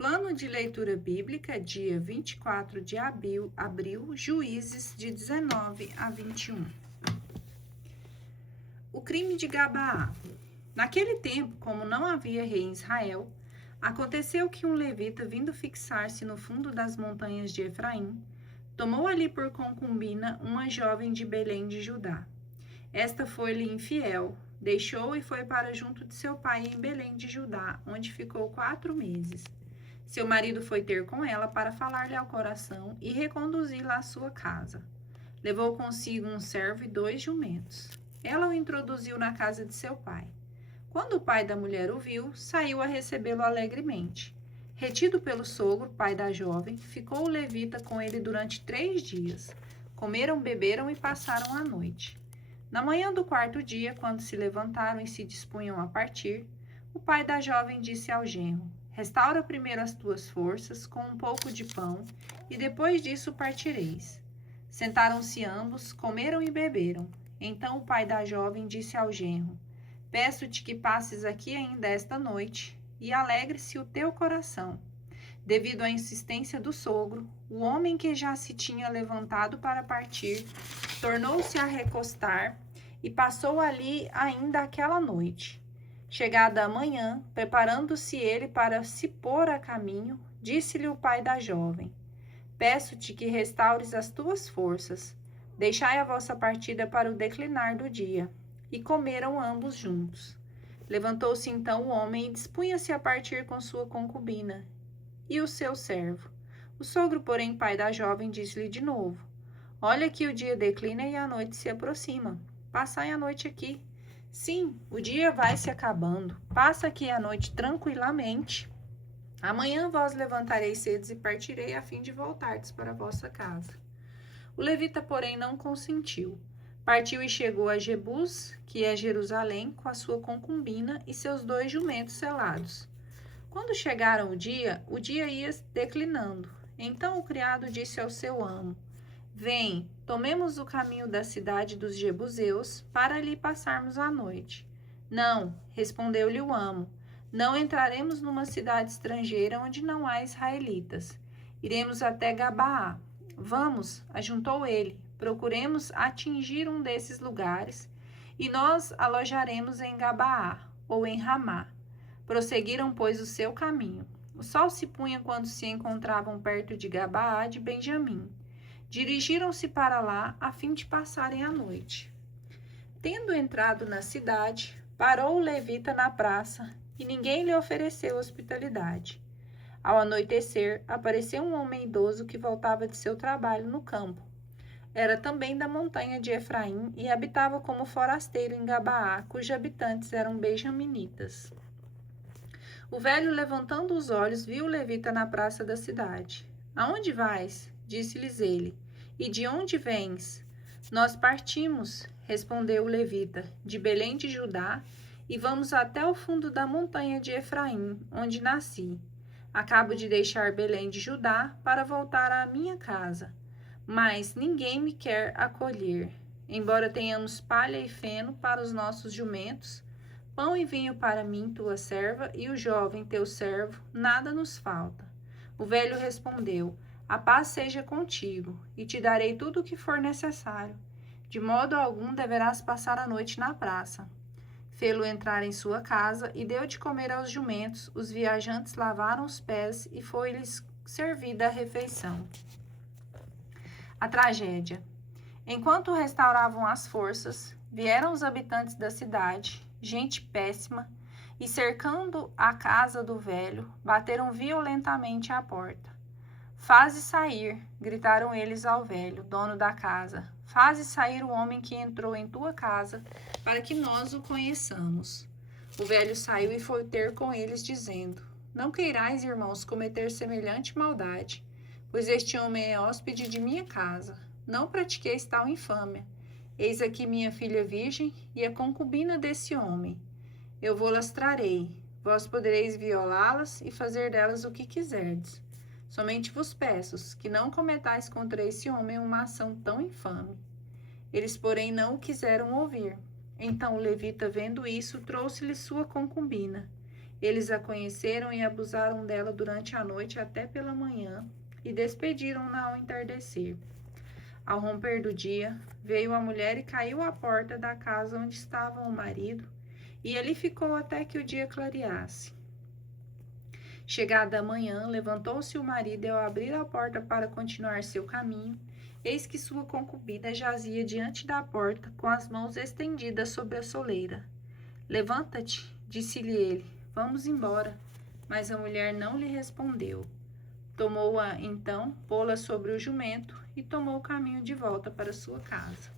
Plano de leitura bíblica, dia 24 de abril, Juízes, de 19 a 21. O crime de Gabaá. Naquele tempo, como não havia rei em Israel, aconteceu que um levita, vindo fixar-se no fundo das montanhas de Efraim, tomou ali por concubina uma jovem de Belém de Judá. Esta foi-lhe infiel, deixou e foi para junto de seu pai em Belém de Judá, onde ficou 4 meses. Seu marido foi ter com ela para falar-lhe ao coração e reconduzi-la à sua casa. Levou consigo um servo e 2 jumentos. Ela o introduziu na casa de seu pai. Quando o pai da mulher o viu, saiu a recebê-lo alegremente. Retido pelo sogro, pai da jovem, ficou o levita com ele durante 3 dias. Comeram, beberam e passaram a noite. Na manhã do 4º dia, quando se levantaram e se dispunham a partir, o pai da jovem disse ao genro: restaura primeiro as tuas forças com um pouco de pão, e depois disso partireis. Sentaram-se ambos, comeram e beberam. Então o pai da jovem disse ao genro: peço-te que passes aqui ainda esta noite, e alegre-se o teu coração. Devido à insistência do sogro, o homem que já se tinha levantado para partir, tornou-se a recostar e passou ali ainda aquela noite. Chegada a manhã, preparando-se ele para se pôr a caminho, disse-lhe o pai da jovem: peço-te que restaures as tuas forças. Deixai a vossa partida para o declinar do dia. E comeram ambos juntos. Levantou-se então o homem e dispunha-se a partir com sua concubina e o seu servo. O sogro, porém, pai da jovem, disse-lhe de novo: olha que o dia declina e a noite se aproxima. Passai a noite aqui. Sim, o dia vai se acabando. Passa aqui a noite tranquilamente. Amanhã vós levantareis cedo e partirei a fim de voltardes para a vossa casa. O levita, porém, não consentiu. Partiu e chegou a Jebus, que é Jerusalém, com a sua concubina e seus 2 jumentos selados. Quando chegaram o dia ia declinando. Então o criado disse ao seu amo: vem, tomemos o caminho da cidade dos Jebuseus para ali passarmos a noite. Não, respondeu-lhe o amo, não entraremos numa cidade estrangeira onde não há israelitas. Iremos até Gabaá. Vamos, ajuntou ele, procuremos atingir um desses lugares e nós alojaremos em Gabaá ou em Ramá. Prosseguiram, pois, o seu caminho. O sol se punha quando se encontravam perto de Gabaá de Benjamim. Dirigiram-se para lá a fim de passarem a noite. Tendo entrado na cidade, parou o levita na praça e ninguém lhe ofereceu hospitalidade. Ao anoitecer, apareceu um homem idoso que voltava de seu trabalho no campo. Era também da montanha de Efraim e habitava como forasteiro em Gabaá, cujos habitantes eram benjaminitas. O velho, levantando os olhos, viu o levita na praça da cidade. Aonde vais? Disse-lhes ele. E de onde vens? Nós partimos, respondeu o levita, de Belém de Judá, e vamos até o fundo da montanha de Efraim, onde nasci. Acabo de deixar Belém de Judá para voltar à minha casa, mas ninguém me quer acolher. Embora tenhamos palha e feno para os nossos jumentos, pão e vinho para mim, tua serva, e o jovem, teu servo, nada nos falta. O velho respondeu: a paz seja contigo, e te darei tudo o que for necessário. De modo algum deverás passar a noite na praça. Fê-lo entrar em sua casa e deu de comer aos jumentos. Os viajantes lavaram os pés e foi-lhes servida a refeição. A tragédia. Enquanto restauravam as forças, vieram os habitantes da cidade, gente péssima, e cercando a casa do velho, bateram violentamente à porta. Faze sair, gritaram eles ao velho, dono da casa. Faze sair o homem que entrou em tua casa, para que nós o conheçamos. O velho saiu e foi ter com eles, dizendo: não queirais, irmãos, cometer semelhante maldade, pois este homem é hóspede de minha casa. Não pratiqueis tal infâmia. Eis aqui minha filha virgem e a concubina desse homem. Eu vou-las trarei. Vós podereis violá-las e fazer delas o que quiserdes. Somente vos peço que não cometais contra esse homem uma ação tão infame. Eles, porém, não o quiseram ouvir. Então o levita, vendo isso, trouxe-lhe sua concubina. Eles a conheceram e abusaram dela durante a noite até pela manhã e despediram-na ao entardecer. Ao romper do dia, veio a mulher e caiu à porta da casa onde estava o marido, e ali ficou até que o dia clareasse. Chegada a manhã, levantou-se o marido e ao abrir a porta para continuar seu caminho, eis que sua concubina jazia diante da porta, com as mãos estendidas sobre a soleira. Levanta-te, disse-lhe ele, vamos embora. Mas a mulher não lhe respondeu. Tomou-a então, pô-la sobre o jumento e tomou o caminho de volta para sua casa.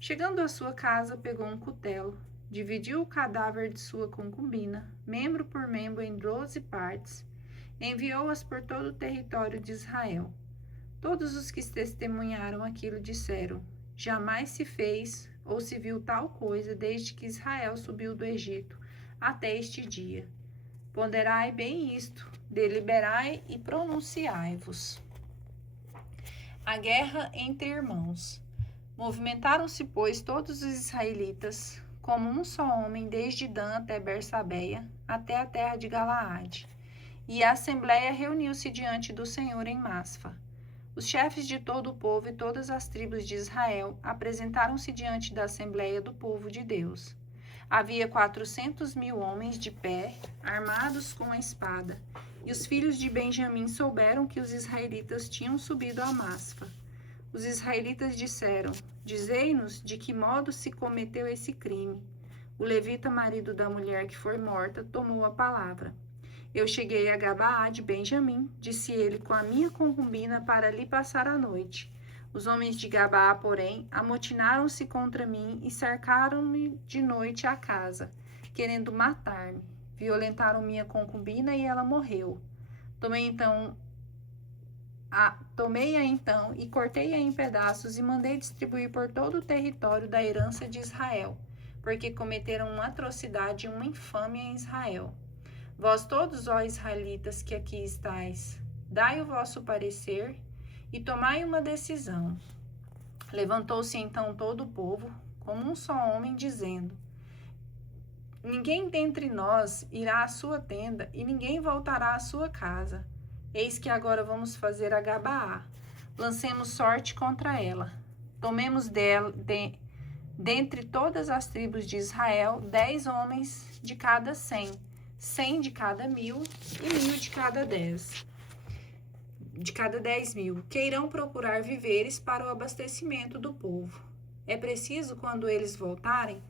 Chegando à sua casa, pegou um cutelo, dividiu o cadáver de sua concubina, membro por membro em 12 partes, enviou-as por todo o território de Israel. Todos os que testemunharam aquilo disseram: jamais se fez ou se viu tal coisa desde que Israel subiu do Egito até este dia. Ponderai bem isto, deliberai e pronunciai-vos. A guerra entre irmãos. Movimentaram-se, pois, todos os israelitas, como um só homem, desde Dan até Bersabeia, até a terra de Galaade. E a assembleia reuniu-se diante do Senhor em Masfa. Os chefes de todo o povo e todas as tribos de Israel apresentaram-se diante da assembleia do povo de Deus. Havia 400.000 homens de pé, armados com a espada, e os filhos de Benjamim souberam que os israelitas tinham subido a Masfa. Os israelitas disseram: dizei-nos de que modo se cometeu esse crime. O levita, marido da mulher que foi morta, tomou a palavra. Eu cheguei a Gabaá de Benjamim, disse ele, com a minha concubina para ali passar a noite. Os homens de Gabaá, porém, amotinaram-se contra mim e cercaram-me de noite a casa, querendo matar-me. Violentaram minha concubina e ela morreu. Tomei-a então e cortei-a em pedaços e mandei distribuir por todo o território da herança de Israel, porque cometeram uma atrocidade e uma infâmia em Israel. Vós todos, ó israelitas que aqui estáis, dai o vosso parecer e tomai uma decisão. Levantou-se então todo o povo, como um só homem, dizendo: ninguém dentre nós irá à sua tenda e ninguém voltará à sua casa. Eis que agora vamos fazer a Gabaá. Lancemos sorte contra ela. Tomemos dentre todas as tribos de Israel 10 homens de cada 100, 100 de cada 1.000 e 1.000 de cada 10.000, que irão procurar víveres para o abastecimento do povo. É preciso, quando eles voltarem,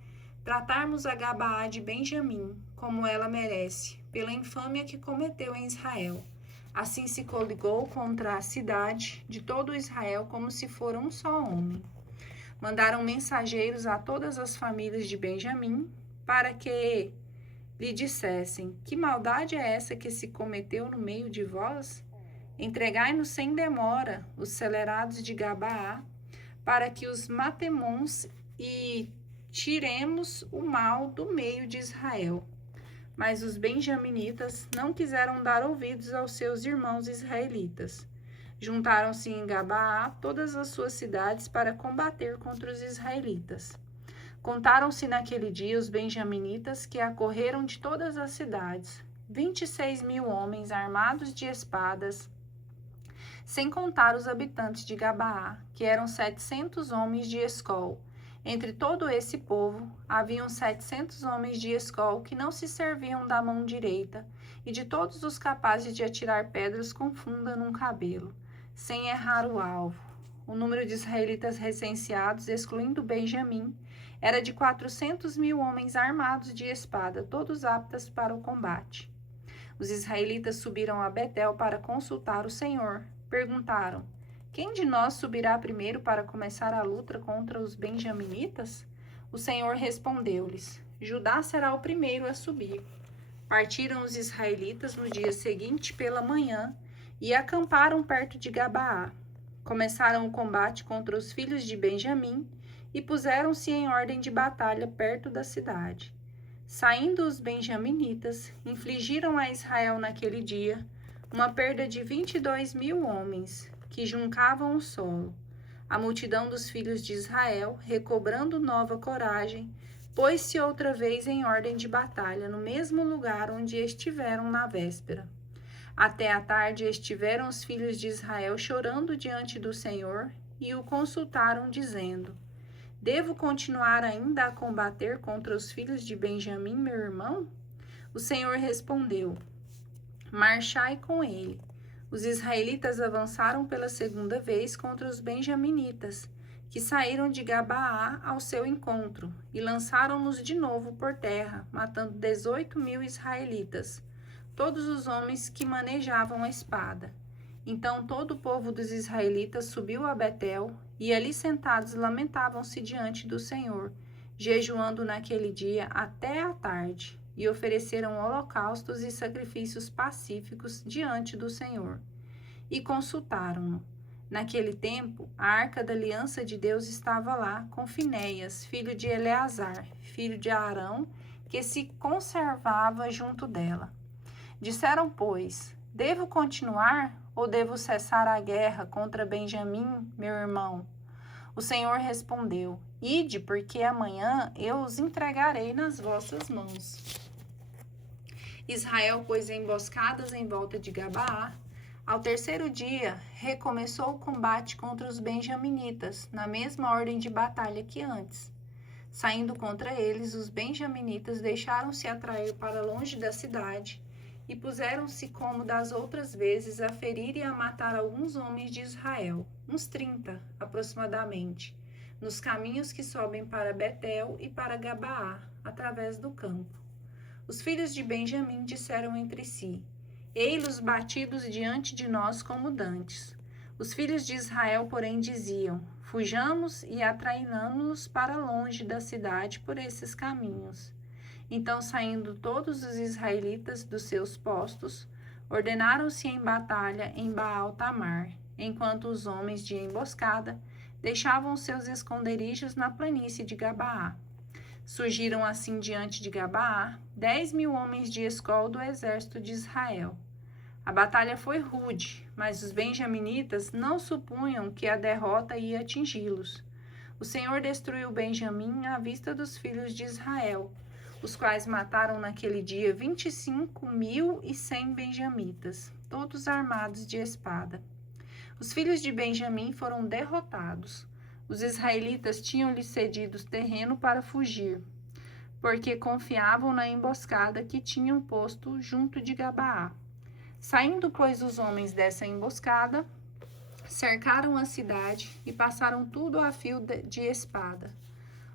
tratarmos a Gabaá de Benjamim, como ela merece, pela infâmia que cometeu em Israel. Assim se coligou contra a cidade de todo Israel como se fora um só homem. Mandaram mensageiros a todas as famílias de Benjamim para que lhe dissessem: que maldade é essa que se cometeu no meio de vós? Entregai-nos sem demora os celerados de Gabaá, para que os matemos e tiremos o mal do meio de Israel. Mas os benjaminitas não quiseram dar ouvidos aos seus irmãos israelitas. Juntaram-se em Gabaá todas as suas cidades para combater contra os israelitas. Contaram-se naquele dia os benjaminitas que acorreram de todas as cidades, 26.000 homens armados de espadas, sem contar os habitantes de Gabaá, que eram 700 homens de Escol. Entre todo esse povo, haviam 700 homens de Escol que não se serviam da mão direita, e de todos os capazes de atirar pedras com funda num cabelo, sem errar o alvo. O número de israelitas recenseados, excluindo Benjamim, era de 400.000 homens armados de espada, todos aptos para o combate. Os israelitas subiram a Betel para consultar o Senhor. Perguntaram: quem de nós subirá primeiro para começar a luta contra os benjaminitas? O Senhor respondeu-lhes: Judá será o primeiro a subir. Partiram os israelitas no dia seguinte pela manhã e acamparam perto de Gabaá. Começaram o combate contra os filhos de Benjamim e puseram-se em ordem de batalha perto da cidade. Saindo os benjaminitas, infligiram a Israel naquele dia uma perda de 22.000 homens, que juncavam o solo. A multidão dos filhos de Israel, recobrando nova coragem, pôs-se outra vez em ordem de batalha, no mesmo lugar onde estiveram na véspera. Até a tarde estiveram os filhos de Israel chorando diante do Senhor e o consultaram, dizendo: Devo continuar ainda a combater contra os filhos de Benjamim, meu irmão? O Senhor respondeu: Marchai com ele. Os israelitas avançaram pela segunda vez contra os benjaminitas, que saíram de Gabaá ao seu encontro, e lançaram-nos de novo por terra, matando 18.000 israelitas, todos os homens que manejavam a espada. Então todo o povo dos israelitas subiu a Betel, e ali sentados lamentavam-se diante do Senhor, jejuando naquele dia até a tarde, e ofereceram holocaustos e sacrifícios pacíficos diante do Senhor. E consultaram-no. Naquele tempo, a arca da aliança de Deus estava lá, com Finéias, filho de Eleazar, filho de Arão, que se conservava junto dela. Disseram, pois: Devo continuar ou devo cessar a guerra contra Benjamim, meu irmão? O Senhor respondeu: Ide, porque amanhã eu os entregarei nas vossas mãos. Israel pôs emboscadas em volta de Gabaá. Ao terceiro dia, recomeçou o combate contra os benjaminitas, na mesma ordem de batalha que antes. Saindo contra eles, os benjaminitas deixaram-se atrair para longe da cidade e puseram-se, como das outras vezes, a ferir e a matar alguns homens de Israel, uns 30 aproximadamente, nos caminhos que sobem para Betel e para Gabaá, através do campo. Os filhos de Benjamim disseram entre si: Ei-los batidos diante de nós como dantes. Os filhos de Israel, porém, diziam: Fujamos e atrainamo-los para longe da cidade por esses caminhos. Então, saindo todos os israelitas dos seus postos, ordenaram-se em batalha em Baal-Tamar, enquanto os homens de emboscada deixavam seus esconderijos na planície de Gabaá. Surgiram assim diante de Gabaá 10.000 homens de escol do exército de Israel. A batalha foi rude, mas os benjaminitas não supunham que a derrota ia atingi-los. O Senhor destruiu Benjamim à vista dos filhos de Israel, os quais mataram naquele dia 25.100 benjamitas, todos armados de espada. Os filhos de Benjamim foram derrotados. Os israelitas tinham-lhes cedido terreno para fugir, porque confiavam na emboscada que tinham posto junto de Gabaá. Saindo, pois, os homens dessa emboscada, cercaram a cidade e passaram tudo a fio de espada.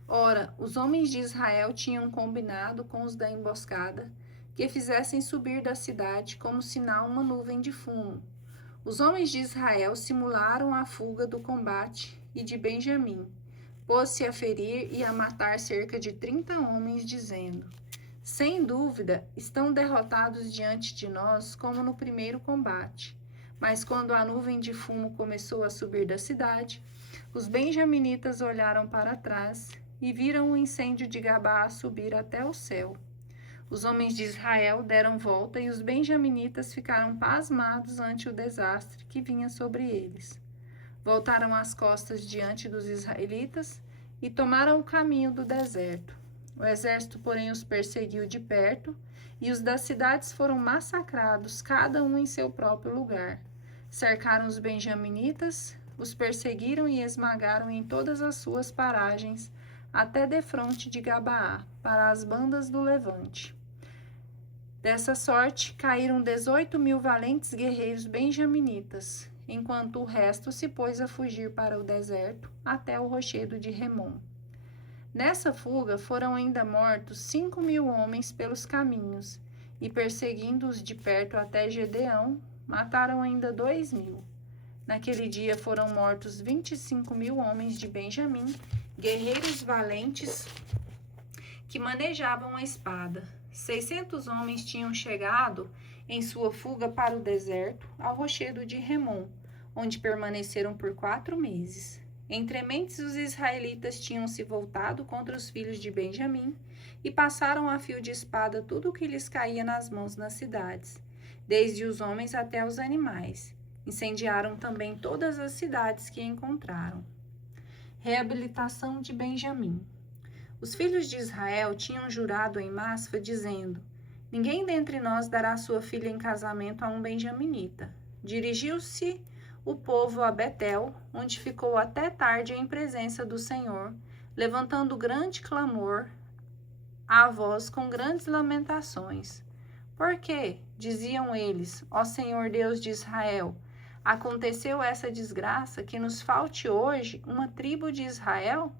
Ora, os homens de Israel tinham combinado com os da emboscada que fizessem subir da cidade como sinal uma nuvem de fumo. Os homens de Israel simularam a fuga do combate e de Benjamim pôs-se a ferir e a matar cerca de 30 homens, dizendo: Sem dúvida, estão derrotados diante de nós como no primeiro combate. Mas quando a nuvem de fumo começou a subir da cidade, os benjaminitas olharam para trás e viram o incêndio de Gabaá subir até o céu. Os homens de Israel deram volta e os benjaminitas ficaram pasmados ante o desastre que vinha sobre eles. Voltaram as costas diante dos israelitas e tomaram o caminho do deserto. O exército, porém, os perseguiu de perto, e os das cidades foram massacrados, cada um em seu próprio lugar. Cercaram os benjaminitas, os perseguiram e esmagaram em todas as suas paragens, até defronte de Gabaá, para as bandas do levante. Dessa sorte, caíram 18.000 valentes guerreiros benjaminitas, enquanto o resto se pôs a fugir para o deserto, até o rochedo de Remom. Nessa fuga foram ainda mortos 5.000 homens pelos caminhos, e perseguindo-os de perto até Gedeão, mataram ainda 2.000. Naquele dia foram mortos 25.000 homens de Benjamim, guerreiros valentes que manejavam a espada. 600 homens tinham chegado em sua fuga para o deserto, ao rochedo de Remom, onde permaneceram por 4 meses. Entre mentes, os israelitas tinham se voltado contra os filhos de Benjamim e passaram a fio de espada tudo o que lhes caía nas mãos nas cidades, desde os homens até os animais. Incendiaram também todas as cidades que encontraram. Reabilitação de Benjamim. Os filhos de Israel tinham jurado em Masfa, dizendo: Ninguém dentre nós dará sua filha em casamento a um benjaminita. Dirigiu-se o povo a Betel, onde ficou até tarde em presença do Senhor, levantando grande clamor à voz com grandes lamentações. Por quê? Diziam eles: Ó Senhor Deus de Israel, aconteceu essa desgraça que nos falte hoje uma tribo de Israel?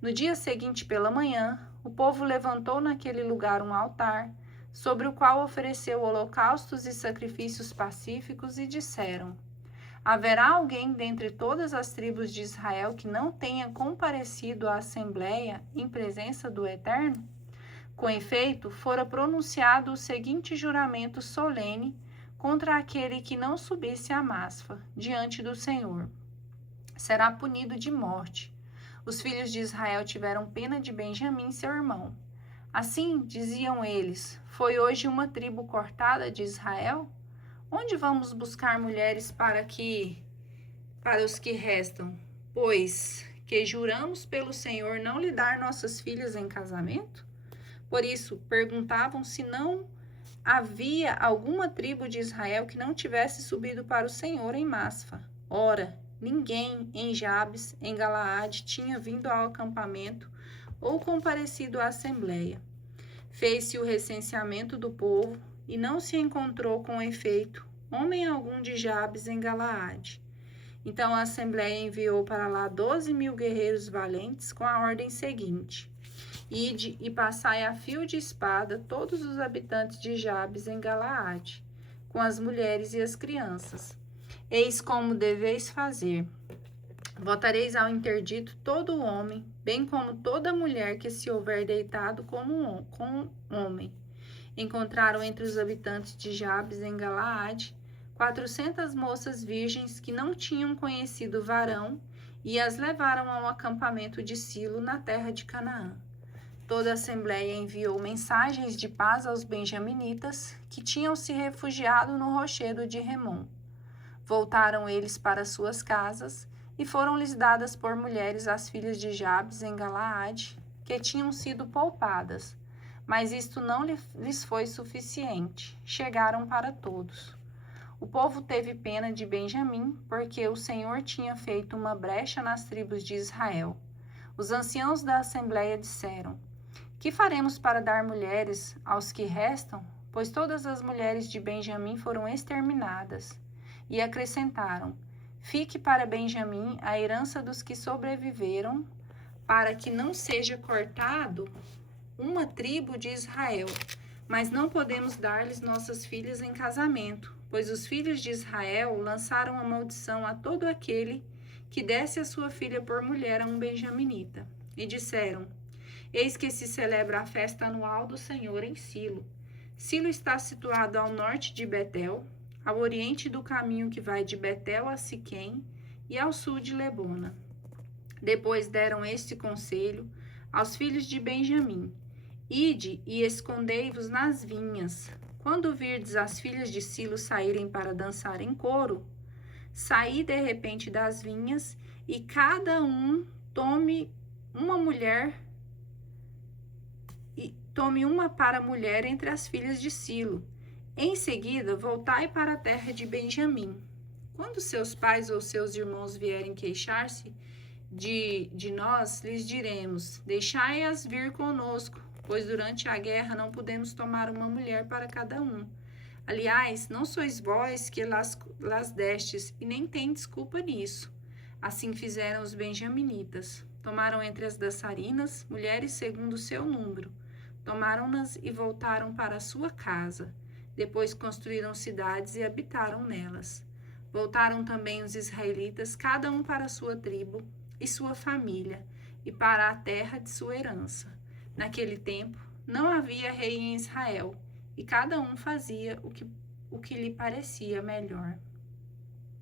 No dia seguinte pela manhã, o povo levantou naquele lugar um altar, sobre o qual ofereceu holocaustos e sacrifícios pacíficos, e disseram: Haverá alguém dentre todas as tribos de Israel que não tenha comparecido à assembleia em presença do Eterno? Com efeito, fora pronunciado o seguinte juramento solene contra aquele que não subisse a Masfa diante do Senhor: será punido de morte. Os filhos de Israel tiveram pena de Benjamim, seu irmão. Assim, diziam eles: Foi hoje uma tribo cortada de Israel? Onde vamos buscar mulheres para os que restam? Pois que juramos pelo Senhor não lhe dar nossas filhas em casamento? Por isso, perguntavam se não havia alguma tribo de Israel que não tivesse subido para o Senhor em Masfa. Ora, ninguém em Jabes, em Galaade, tinha vindo ao acampamento ou comparecido à assembleia. Fez-se o recenseamento do povo e não se encontrou com efeito homem algum de Jabes em Galaade. Então a assembleia enviou para lá 12.000 guerreiros valentes com a ordem seguinte: Ide e passai a fio de espada todos os habitantes de Jabes em Galaade, com as mulheres e as crianças. Eis como deveis fazer: botareis ao interdito todo o homem, bem como toda mulher que se houver deitado com homem. Encontraram entre os habitantes de Jabes em Galaade 400 moças virgens que não tinham conhecido varão, e as levaram ao acampamento de Silo, na terra de Canaã. Toda a assembleia enviou mensagens de paz aos benjaminitas, que tinham se refugiado no rochedo de Remon. Voltaram eles para suas casas, e foram-lhes dadas por mulheres as filhas de Jabes em Galaade, que tinham sido poupadas. Mas isto não lhes foi suficiente. Chegaram para todos. O povo teve pena de Benjamim, porque o Senhor tinha feito uma brecha nas tribos de Israel. Os anciãos da assembleia disseram: Que faremos para dar mulheres aos que restam? Pois todas as mulheres de Benjamim foram exterminadas. E acrescentaram: Fique para Benjamim a herança dos que sobreviveram, para que não seja cortado uma tribo de Israel. Mas não podemos dar-lhes nossas filhas em casamento, pois os filhos de Israel lançaram a maldição a todo aquele que desse a sua filha por mulher a um benjaminita. E disseram: Eis que se celebra a festa anual do Senhor em Silo. Silo está situado ao norte de Betel, ao oriente do caminho que vai de Betel a Siquém e ao sul de Lebona. Depois deram este conselho aos filhos de Benjamim: Ide e escondei-vos nas vinhas. Quando virdes as filhas de Silo saírem para dançar em coro, saí de repente das vinhas, e cada um tome uma para mulher entre as filhas de Silo. Em seguida, voltai para a terra de Benjamim. Quando seus pais ou seus irmãos vierem queixar-se de nós, lhes diremos: Deixai-as vir conosco, pois durante a guerra não podemos tomar uma mulher para cada um. Aliás, não sois vós que las destes, e nem tendes culpa nisso. Assim fizeram os benjaminitas. Tomaram entre as dançarinas mulheres segundo o seu número. Tomaram-nas e voltaram para a sua casa. Depois construíram cidades e habitaram nelas. Voltaram também os israelitas, cada um para a sua tribo e sua família, e para a terra de sua herança. Naquele tempo, não havia rei em Israel, e cada um fazia o que lhe parecia melhor.